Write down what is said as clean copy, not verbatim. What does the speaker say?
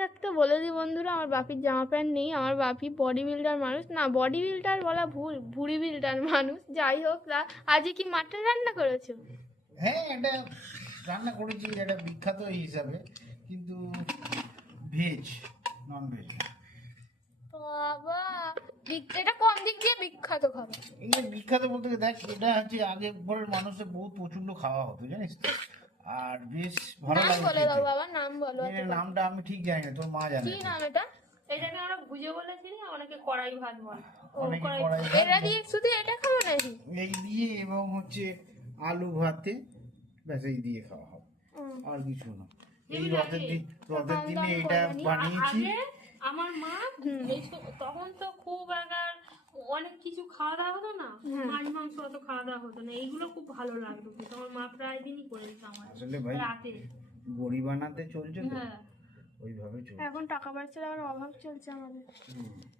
থাকতে বলে দিই বন্ধুরা, আমার বাপির জামা প্যান্ট নেই। আমার বাপি বডি বিল্ডার মানুষ, না বডি বিল্ডার বলা ভুল, ভুড়ি বিল্ডার মানুষ। যাই হোক, আজকে কি মাটন রান্না করেছো? হ্যাঁ, এটা রান্না করেছি, এটা বিখ্যাত এই হিসাবে, কিন্তু ভেজ, নন ভেজ। বাবা, এটা কোন দিক দিয়ে বিখ্যাত খাবার? এই বিখ্যাত বলতে দেখ, এটা হচ্ছে আগে পরের মানুষের বহুত প্রচন্ড খাওয়া হতো, জানিস তো। আর বেশ ভালো নাম লাগে বলে দাও খেতে। বাবা, নাম বলো। এর নামটা আমি ঠিক জানি না, তোর মা জানে। কি নাম এটা? এটাকে আমরা ভুজে বলেছি না, অনেকে কড়াই ভাত বলে। অনেকে কড়াই কড়াই ভাত। ভাত এটা বলে। দিয়ে শুধু এটা খাবো নাকি? এই দিয়ে এবং হচ্ছে আলু ভাতে, ব্যাস এই দিয়ে খাওয়া হবে, আর কিছু না। এই রথের দিনে এটা বানিয়েছি। আমার মা তখন তো খুব অনেক কিছু খাওয়া দাওয়া হতো না, মাছ মাংস অত খাওয়া দাওয়া হতো না, এইগুলো খুব ভালো লাগতো। আমার মা প্রায় দিনই করে দিত আমার আসলে ভাই রাতে। গরিবানাতে চলছে তো, হ্যাঁ, ওইভাবে চলছে। এখন টাকা পয়সার আবার অভাব চলছে আমাদের।